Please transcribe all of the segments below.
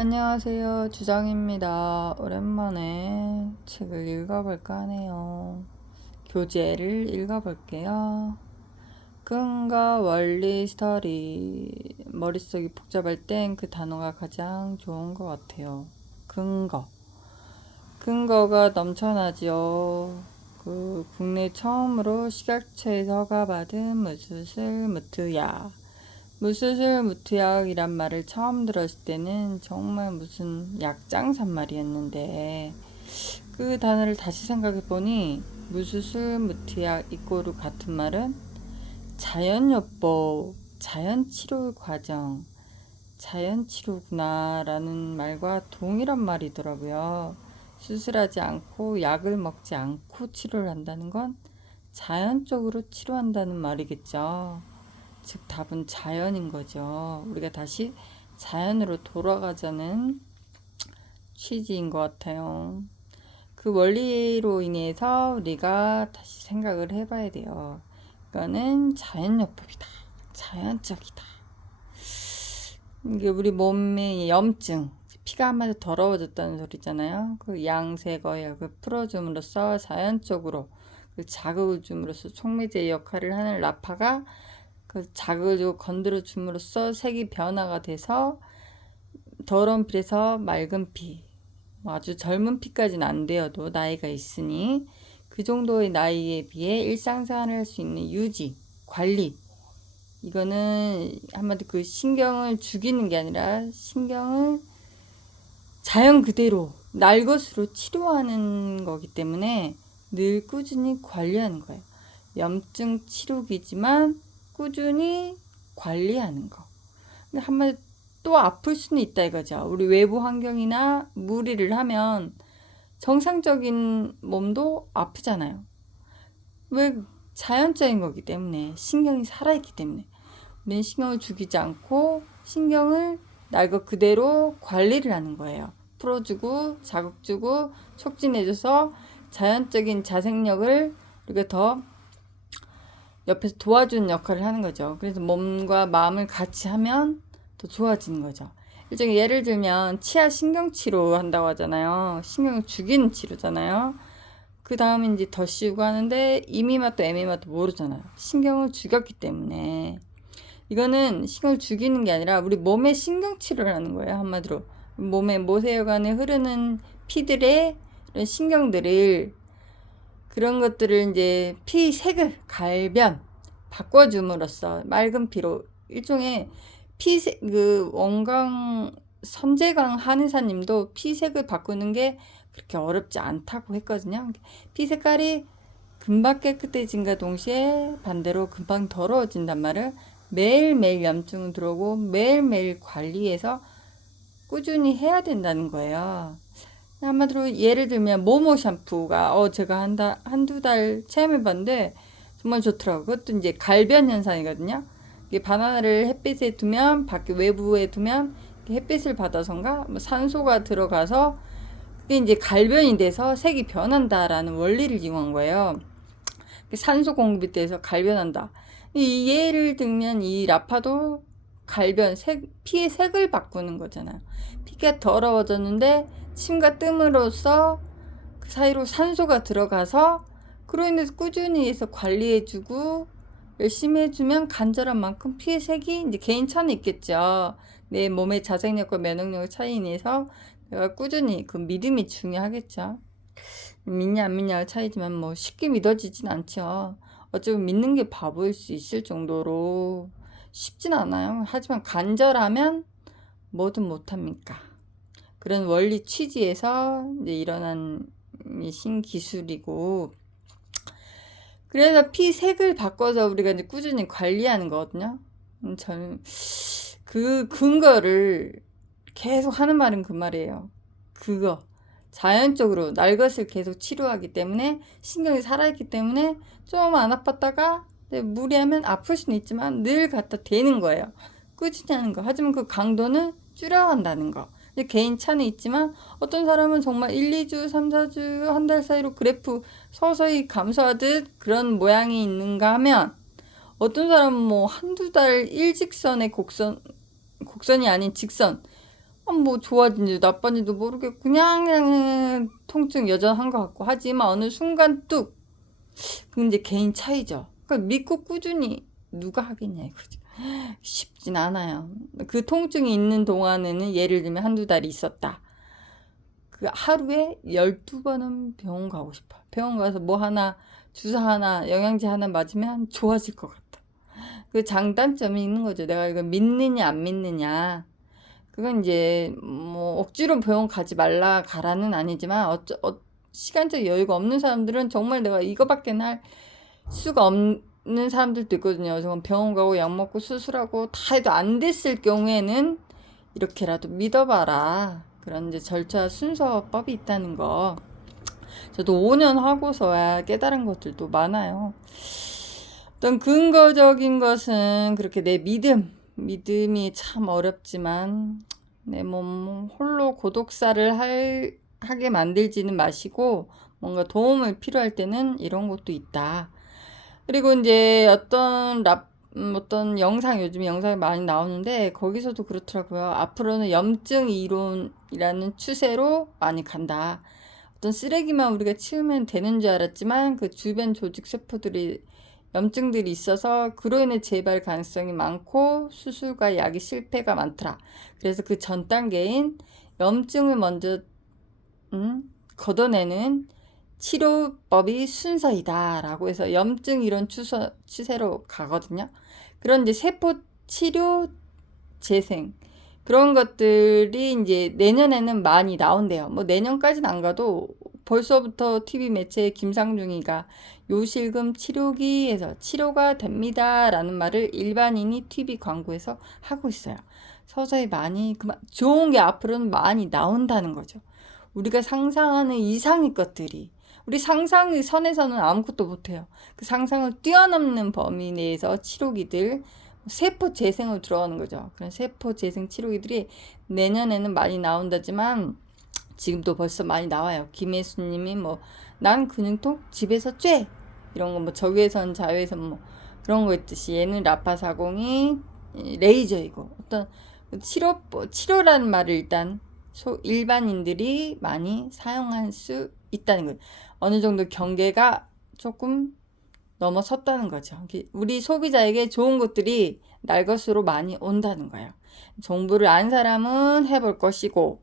안녕하세요. 주정입니다. 오랜만에 책을 읽어볼까 하네요. 교재를 읽어볼게요. 근거 원리 스터디. 머릿속이 복잡할 땐 그 단어가 가장 좋은 것 같아요. 근거. 근거가 넘쳐나지요. 국내 처음으로 식약처에서 허가받은 무수슬 무투약. 무수슬 무투약이란 말을 처음 들었을 때는 정말 무슨 약장산 말이었는데 그 단어를 다시 생각해보니 무수슬 무투약 이꼬르 같은 말은 자연요법, 자연치료 과정, 자연치료구나 라는 말과 동일한 말이더라고요. 수술하지 않고 약을 먹지 않고 치료를 한다는 건 자연적으로 치료한다는 말이겠죠. 즉 답은 자연인 거죠. 우리가 다시 자연으로 돌아가자는 취지인 것 같아요. 그 원리로 인해서 우리가 다시 생각을 해봐야 돼요. 이거는 자연요법이다. 자연적이다. 이게 우리 몸의 염증, 피가 한마디 더러워졌다는 소리잖아요. 그 양세거역을 풀어줌으로써 자연적으로 그 자극을 줌으로써 촉매제 역할을 하는 라파가 그 자극을 주고 건드려 줌으로써 색이 변화가 돼서 더러운 피에서 맑은 피, 아주 젊은 피까지는 안 되어도 나이가 있으니 그 정도의 나이에 비해 일상생활을 할 수 있는 유지, 관리, 이거는 한마디 그 신경을 죽이는 게 아니라 신경을 자연 그대로 날 것으로 치료하는 거기 때문에 늘 꾸준히 관리하는 거예요. 염증 치료기지만 꾸준히 관리하는 거. 근데 한마디 또 아플 수는 있다 이거죠. 우리 외부 환경이나 무리를 하면 정상적인 몸도 아프잖아요. 왜? 자연적인 거기 때문에 신경이 살아있기 때문에 우리는 신경을 죽이지 않고 신경을 날 것 그대로 관리를 하는 거예요. 풀어주고 자극 주고 촉진해줘서 자연적인 자생력을 우리가 더 옆에서 도와주는 역할을 하는 거죠. 그래서 몸과 마음을 같이 하면 더 좋아지는 거죠. 일종의 예를 들면 치아 신경치료 한다고 하잖아요. 신경을 죽이는 치료잖아요. 그 다음에 이제 더 씌우고 하는데 이미 맛도 애미 맛도 모르잖아요. 신경을 죽였기 때문에. 이거는 신경을 죽이는 게 아니라 우리 몸의 신경치료를 하는 거예요. 한마디로. 몸의 모세혈관에 흐르는 피들의 이런 신경들을 그런 것들을 이제 피 색을 갈변 바꿔줌으로써 맑은 피로 일종의 피색 그 원광 선재강 한의사님도 피색을 바꾸는 게 그렇게 어렵지 않다고 했거든요. 피 색깔이 금방 깨끗해진과 동시에 반대로 금방 더러워진단 말을 매일매일 염증은 들어오고 매일매일 관리해서 꾸준히 해야 된다는 거예요. 한마디로 예를 들면 모모 샴푸가 제가 한두 달 체험해봤는데 정말 좋더라고요. 그것도 이제 갈변 현상이거든요. 이게 바나나를 햇빛에 두면 밖에 외부에 두면 햇빛을 받아서인가 뭐 산소가 들어가서 그게 이제 갈변이 돼서 색이 변한다라는 원리를 이용한 거예요. 산소 공급이 돼서 갈변한다. 이 예를 들면 이 라파도 갈변, 피의 색을 바꾸는 거잖아요. 피가 더러워졌는데 침과 뜸으로써 그 사이로 산소가 들어가서 그로 인해서 꾸준히 해서 관리해주고 열심히 해주면 간절한 만큼 피의 색이 이제 개인차는 있겠죠. 내 몸의 자생력과 면역력의 차이에 인해서 내가 꾸준히 그 믿음이 중요하겠죠. 믿냐 안 믿냐의 차이지만 뭐 쉽게 믿어지진 않죠. 어쩌면 믿는 게 바보일 수 있을 정도로 쉽진 않아요. 하지만 간절하면 뭐든 못합니까? 그런 원리 취지에서 이제 일어난 신기술이고 그래서 피 색을 바꿔서 우리가 이제 꾸준히 관리하는 거거든요. 저는 그 근거를 계속 하는 말은 그 말이에요. 그거 자연적으로 날 것을 계속 치료하기 때문에 신경이 살아있기 때문에 좀 안 아팠다가 무리하면 아플 수는 있지만 늘 갖다 대는 거예요. 꾸준히 하는 거. 하지만 그 강도는 줄여간다는 거. 개인 차는 있지만 어떤 사람은 정말 1, 2주, 3, 4주, 한 달 사이로 그래프 서서히 감소하듯 그런 모양이 있는가 하면 어떤 사람은 뭐 한두 달 일직선의 곡선이 아닌 직선 뭐 좋아진지 나빠진지도 모르겠고 그냥 통증 여전한 것 같고 하지만 어느 순간 뚝 이제 개인 차이죠. 그러니까 믿고 꾸준히 누가 하겠냐 이거죠. 쉽진 않아요. 그 통증이 있는 동안에는 예를 들면 한두 달이 있었다. 그 하루에 12번은 병원 가고 싶어. 병원 가서 뭐 하나 주사 하나 영양제 하나 맞으면 좋아질 것 같아. 그 장단점이 있는 거죠. 내가 이거 믿느냐 안 믿느냐. 그건 이제 뭐 억지로 병원 가지 말라 가라는 아니지만 시간적 여유가 없는 사람들은 정말 내가 이거밖에 할 수가 없는 사람들도 있거든요. 저건 병원 가고 약 먹고 수술하고 다 해도 안 됐을 경우에는 이렇게라도 믿어봐라. 그런 이제 절차 순서법이 있다는 거. 저도 5년 하고서야 깨달은 것들도 많아요. 어떤 근거적인 것은 그렇게 내 믿음이 참 어렵지만 내 몸 홀로 고독사를 하게 만들지는 마시고 뭔가 도움을 필요할 때는 이런 것도 있다. 그리고 이제 어떤 요즘 영상이 많이 나오는데 거기서도 그렇더라고요. 앞으로는 염증 이론이라는 추세로 많이 간다. 어떤 쓰레기만 우리가 치우면 되는 줄 알았지만 그 주변 조직 세포들이 염증들이 있어서 그로 인해 재발 가능성이 많고 수술과 약의 실패가 많더라. 그래서 그 전 단계인 염증을 먼저 걷어내는 치료법이 순서이다 라고 해서 염증 이론 추세로 가거든요. 그런 이제 세포 치료 재생 그런 것들이 이제 내년에는 많이 나온대요. 뭐 내년까지는 안 가도 벌써부터 TV 매체에 김상중이가 요실금 치료기에서 치료가 됩니다 라는 말을 일반인이 TV 광고에서 하고 있어요. 서서히 많이 좋은 게 앞으로는 많이 나온다는 거죠. 우리가 상상하는 이상의 것들이 우리 상상의 선에서는 아무것도 못해요. 그 상상을 뛰어넘는 범위 내에서 치료기들 세포 재생으로 들어가는 거죠. 그런 세포 재생 치료기들이 내년에는 많이 나온다지만 지금도 벌써 많이 나와요. 김혜수님이 뭐 난 근육통 집에서 쬐 이런 거 뭐 적외선 자외선 뭐 그런 거 있듯이 얘는 라파사공이 레이저이고 어떤 치료라는 말을 일단 일반인들이 많이 사용할 수 있다는 거예요. 어느 정도 경계가 조금 넘어섰다는 거죠. 우리 소비자에게 좋은 것들이 날 것으로 많이 온다는 거예요. 정보를 안 사람은 해볼 것이고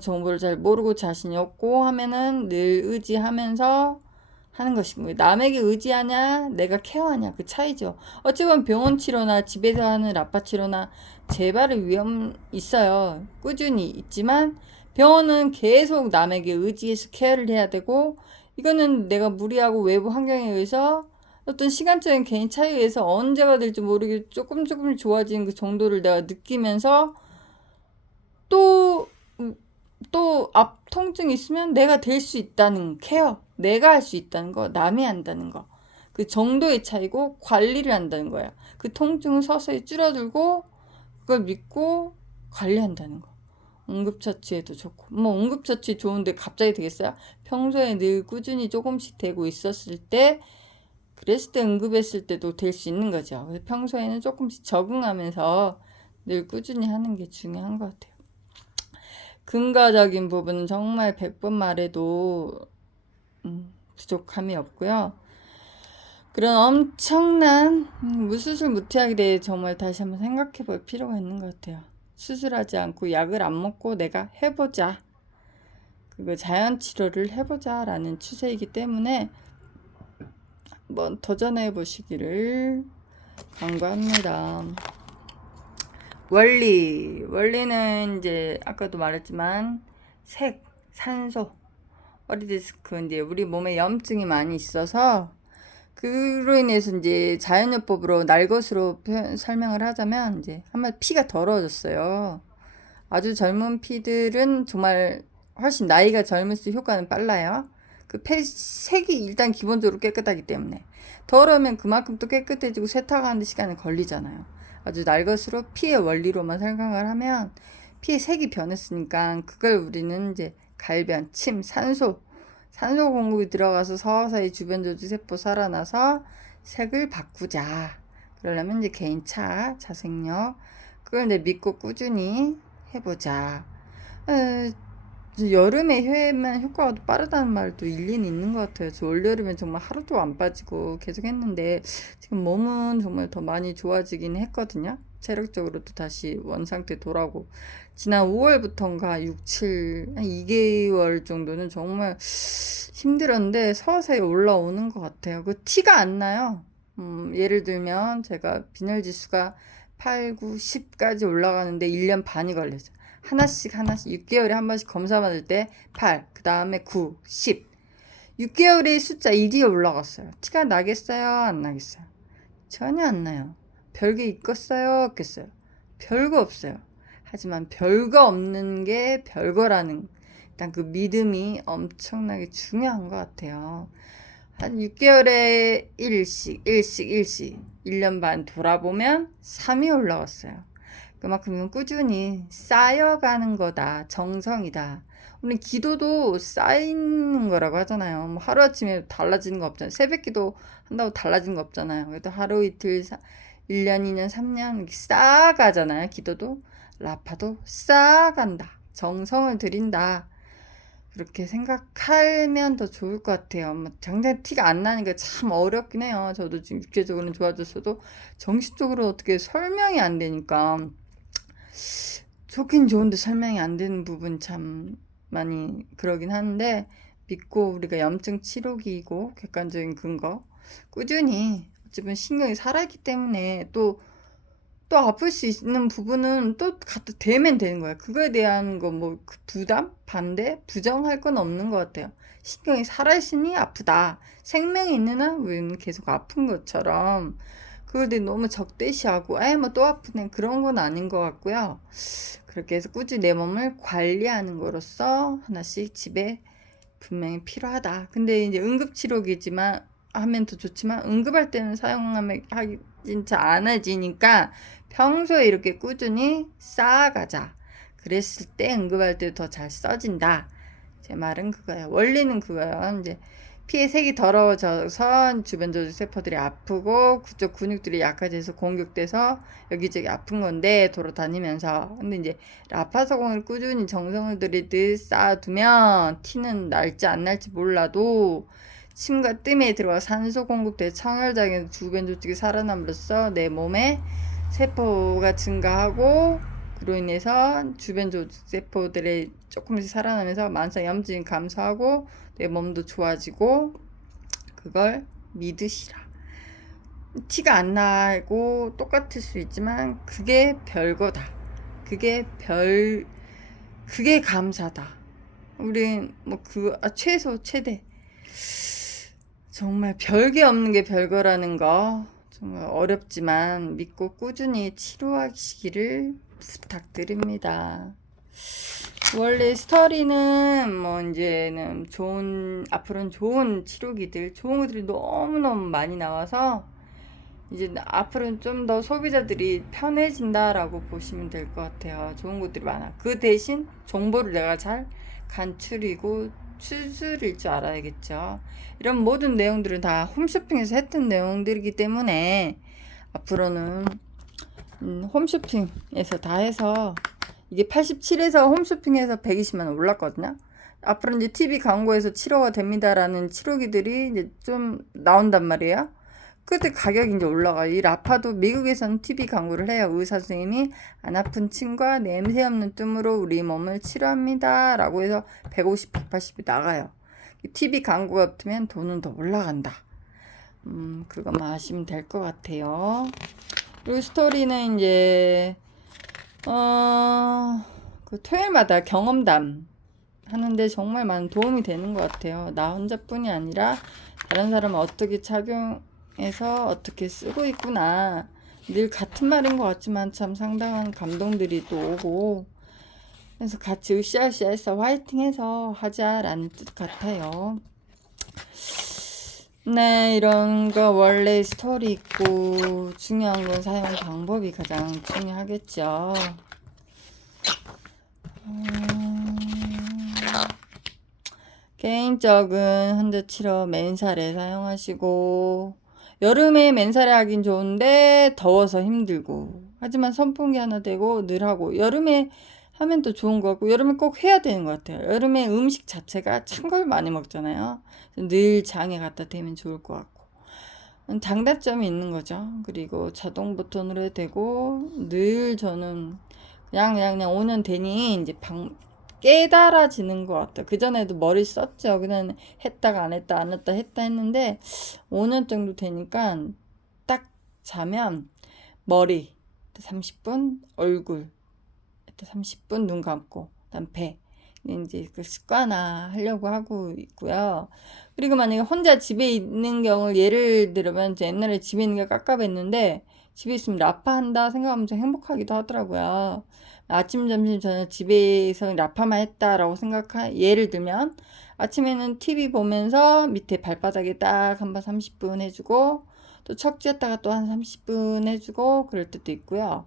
정보를 잘 모르고 자신이 없고 하면은 늘 의지하면서 하는 것이고 남에게 의지하냐 내가 케어하냐 그 차이죠. 어찌보면 병원 치료나 집에서 하는 라파 치료나 재발의 위험 있어요. 꾸준히 있지만 병원은 계속 남에게 의지해서 케어를 해야 되고 이거는 내가 무리하고 외부 환경에 의해서 어떤 시간적인 개인 차이에 의해서 언제가 될지 모르게 조금 좋아지는 그 정도를 내가 느끼면서 또 앞 통증이 있으면 내가 될 수 있다는 케어, 내가 할 수 있다는 거, 남이 한다는 거. 그 정도의 차이고 관리를 한다는 거예요. 그 통증을 서서히 줄어들고 그걸 믿고 관리한다는 거. 응급처치에도 좋고 뭐 응급처치 좋은데 갑자기 되겠어요? 평소에 늘 꾸준히 조금씩 되고 있었을 때 그랬을 때 응급했을 때도 될 수 있는 거죠. 그래서 평소에는 조금씩 적응하면서 늘 꾸준히 하는 게 중요한 것 같아요. 근거적인 부분은 정말 100번 말해도 부족함이 없고요. 그런 엄청난 무수술 무티하게 대해 정말 다시 한번 생각해 볼 필요가 있는 것 같아요. 수술하지 않고 약을 안 먹고 내가 해보자. 그거 자연 치료를 해보자 라는 추세이기 때문에 한번 도전해 보시기를 권고합니다. 원리는 이제 아까도 말했지만 산소, 허리디스크 이제 우리 몸에 염증이 많이 있어서 그로 인해서 이제 자연요법으로 날 것으로 설명을 하자면 이제 한마디 피가 더러워졌어요. 아주 젊은 피들은 정말 훨씬 나이가 젊을수록 효과는 빨라요. 그 색이 일단 기본적으로 깨끗하기 때문에 더러우면 그만큼 또 깨끗해지고 세탁하는 시간이 걸리잖아요. 아주 날 것으로 피의 원리로만 생각을 하면 피의 색이 변했으니까 그걸 우리는 이제 갈변, 침, 산소 공급이 들어가서 서서히 주변 조직 세포 살아나서 색을 바꾸자. 그러려면 이제 개인차, 자생력 그걸 이제 믿고 꾸준히 해보자. 에, 여름에 해면 효과가 더 빠르다는 말도 일리는 있는 것 같아요. 저 올여름에 정말 하루도 안 빠지고 계속 했는데 지금 몸은 정말 더 많이 좋아지긴 했거든요. 체력적으로도 다시 원상태 돌아오고 지난 5월부터인가 6, 7, 한 2개월 정도는 정말 힘들었는데 서서히 올라오는 것 같아요. 그 티가 안 나요. 예를 들면 제가 빈혈 지수가 8, 9, 10까지 올라가는데 1년 반이 걸렸어요. 하나씩 6개월에 한 번씩 검사 받을 때 8, 그 다음에 9, 10. 6개월에 숫자 1이 올라갔어요. 티가 나겠어요? 안 나겠어요? 전혀 안 나요. 별게 있겠어요? 없겠어요? 별거 없어요. 하지만 별거 없는 게 별거라는 일단 그 믿음이 엄청나게 중요한 것 같아요. 한 6개월에 1씩 1년 반 돌아보면 3이 올라왔어요. 그만큼 꾸준히 쌓여가는 거다. 정성이다. 우리 기도도 쌓이는 거라고 하잖아요. 뭐 하루아침에 달라지는 거 없잖아요. 새벽 기도 한다고 달라지는 거 없잖아요. 그래도 하루 이틀 1년 2년 3년 이렇게 쌓아가잖아요. 기도도 라파도 쌓아간다. 정성을 들인다. 그렇게 생각하면 더 좋을 것 같아요. 뭐 당장 티가 안 나니까 참 어렵긴 해요. 저도 지금 육체적으로는 좋아졌어도 정신적으로 어떻게 설명이 안 되니까 좋긴 좋은데 설명이 안 되는 부분 참 많이 그러긴 하는데 믿고 우리가 염증 치료기이고 객관적인 근거 꾸준히 어쨌든 신경이 살아있기 때문에 또 아플 수 있는 부분은 또 갖다 대면 되는 거야. 그거에 대한 거 뭐 부담, 반대, 부정할 건 없는 것 같아요. 신경이 살아있으니 아프다. 생명이 있는 한 우리는 계속 아픈 것처럼 그걸 너무 적대시하고 에이 뭐 또 아프네 그런 건 아닌 것 같고요. 그렇게 해서 꾸준히 내 몸을 관리하는 거로서 하나씩 집에 분명히 필요하다. 근데 이제 응급치료기지만 하면 더 좋지만 응급할 때는 사용하면 하기 진짜 않아지니까 평소에 이렇게 꾸준히 쌓아가자. 그랬을 때 응급할 때 더 잘 써진다. 제 말은 그거예요. 원리는 그거예요. 이제 피의 색이 더러워져서 주변 조직 세포들이 아프고 그쪽 근육들이 약해져서 공격돼서 여기저기 아픈 건데 돌아다니면서 근데 이제 라파서공을 꾸준히 정성을 들이듯 쌓아두면 티는 날지 안 날지 몰라도 침과 뜸에 들어가 산소 공급돼 청혈장에서 주변 조직이 살아남으로써 내 몸에 세포가 증가하고 그로 인해서 주변 조직 세포들의 조금씩 살아나면서 만성 염증이 감소하고 내 몸도 좋아지고 그걸 믿으시라. 티가 안 나고 똑같을 수 있지만 그게 별거다. 그게 감사다. 우린 최소 최대 정말 별게 없는 게 별거라는 거 정말 어렵지만 믿고 꾸준히 치료하시기를 부탁드립니다. 원래 스토리는 뭐 이제는 앞으로는 좋은 치료기들, 좋은 것들이 너무너무 많이 나와서 이제 앞으로는 좀 더 소비자들이 편해진다라고 보시면 될 것 같아요. 좋은 것들이 많아. 그 대신 정보를 내가 잘 간추리고 추스릴 줄 알아야겠죠. 이런 모든 내용들은 다 홈쇼핑에서 했던 내용들이기 때문에 앞으로는 홈쇼핑에서 다 해서 이게 87에서 홈쇼핑에서 120만 원 올랐거든요. 앞으로 이제 TV 광고에서 치료가 됩니다라는 치료기들이 이제 좀 나온단 말이에요. 그때 가격이 이제 올라가요. 이 라파도 미국에서는 TV 광고를 해요. 의사 선생님이 안 아픈 침과 냄새 없는 뜸으로 우리 몸을 치료합니다. 라고 해서 150, 180이 나가요. TV 광고가 붙으면 돈은 더 올라간다. 그것만 아시면 될 것 같아요. 그리고 스토리는 이제 그 토요일마다 경험담 하는데 정말 많은 도움이 되는 것 같아요. 나 혼자뿐이 아니라 다른 사람은 어떻게 착용해서 어떻게 쓰고 있구나. 늘 같은 말인 것 같지만 참 상당한 감동들이 또 오고 그래서 같이 으쌰으쌰해서 화이팅해서 하자라는 뜻 같아요. 네, 이런 거 원래 스토리 있고 중요한 건 사용 방법이 가장 중요하겠죠. 개인적인 현재 치료 맨살에 사용하시고 여름에 맨살에 하긴 좋은데 더워서 힘들고 하지만 선풍기 하나 대고 늘 하고 여름에 하면 또 좋은 것 같고, 여름에 꼭 해야 되는 것 같아요. 여름에 음식 자체가 찬 걸 많이 먹잖아요. 늘 장에 갖다 대면 좋을 것 같고. 장단점이 있는 거죠. 그리고 자동 버튼으로 해도 되고, 늘 저는 그냥 5년 되니 이제 깨달아지는 것 같아요. 그전에도 머리 썼죠. 그냥 했다가 안 했다, 안 했다, 했다 했는데, 5년 정도 되니까 딱 자면 머리 30분, 얼굴 30분 눈 감고, 그다음 배. 이제 그 습관화 하려고 하고 있고요. 그리고 만약에 혼자 집에 있는 경우 예를 들면 이제 옛날에 집에 있는 게 깝깝했는데 집에 있으면 라파한다 생각하면 좀 행복하기도 하더라고요. 아침, 점심, 저녁 집에서 라파만 했다라고 예를 들면 아침에는 TV 보면서 밑에 발바닥에 딱 한 번 30분 해주고 또 척지했다가 또 한 30분 해주고 그럴 때도 있고요.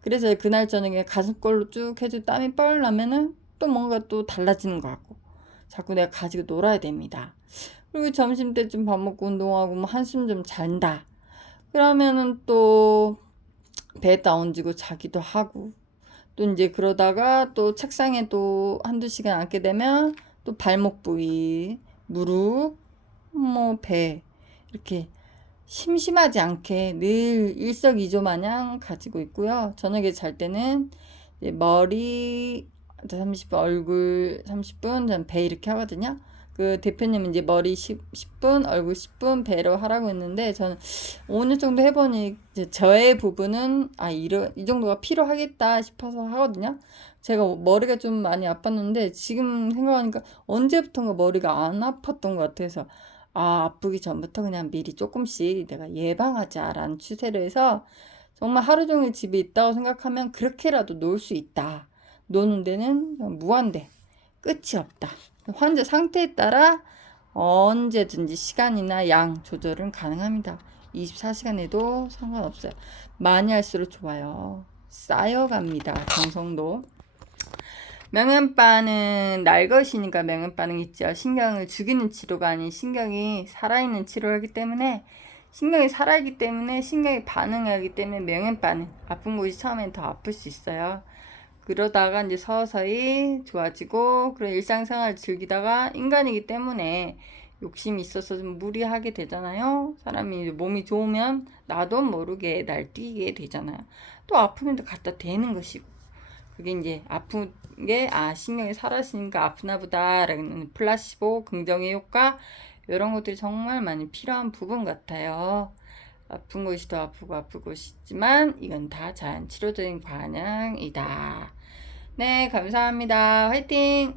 그래서 그날 저녁에 가슴골로 쭉 해주고 땀이 뻘 나면은 또 뭔가 또 달라지는 것 같고 자꾸 내가 가지고 놀아야 됩니다. 그리고 점심때쯤 밥 먹고 운동하고 뭐 한숨 좀 잔다. 그러면은 또 배에다 얹고 자기도 하고 또 이제 그러다가 또 책상에 또 한두 시간 앉게 되면 또 발목 부위, 무릎, 뭐 배 이렇게 심심하지 않게 늘 일석이조 마냥 가지고 있고요. 저녁에 잘 때는 이제 머리 30분, 얼굴 30분, 전 배 이렇게 하거든요. 그 대표님은 이제 머리 10분, 얼굴 10분 배로 하라고 했는데 저는 5년 정도 해보니 이제 저의 부분은 이 정도가 필요하겠다 싶어서 하거든요. 제가 머리가 좀 많이 아팠는데 지금 생각하니까 언제부턴가 머리가 안 아팠던 것 같아서 아프기 전부터 그냥 미리 조금씩 내가 예방하자라는 추세로 해서 정말 하루 종일 집에 있다고 생각하면 그렇게라도 놀 수 있다. 노는 데는 무한대. 끝이 없다. 환자 상태에 따라 언제든지 시간이나 양 조절은 가능합니다. 24시간에도 상관없어요. 많이 할수록 좋아요. 쌓여갑니다. 정성도. 명현바는 날 것이니까 명현바는 있죠. 신경을 죽이는 치료가 아닌 신경이 살아있는 치료를 하기 때문에 신경이 살아있기 때문에 신경이 반응하기 때문에 명현바는 아픈 곳이 처음엔 더 아플 수 있어요. 그러다가 이제 서서히 좋아지고 그런 일상생활을 즐기다가 인간이기 때문에 욕심이 있어서 좀 무리하게 되잖아요. 사람이 몸이 좋으면 나도 모르게 날뛰게 되잖아요. 또 아프면 또 갖다 대는 것이고 그게 이제 아픈 게 신경이 살았으니까 아프나 보다라는 플라시보 긍정의 효과 이런 것들이 정말 많이 필요한 부분 같아요. 아픈 곳이 더 아프고 아플 곳이지만 이건 다 자연 치료적인 반응이다. 네, 감사합니다. 화이팅!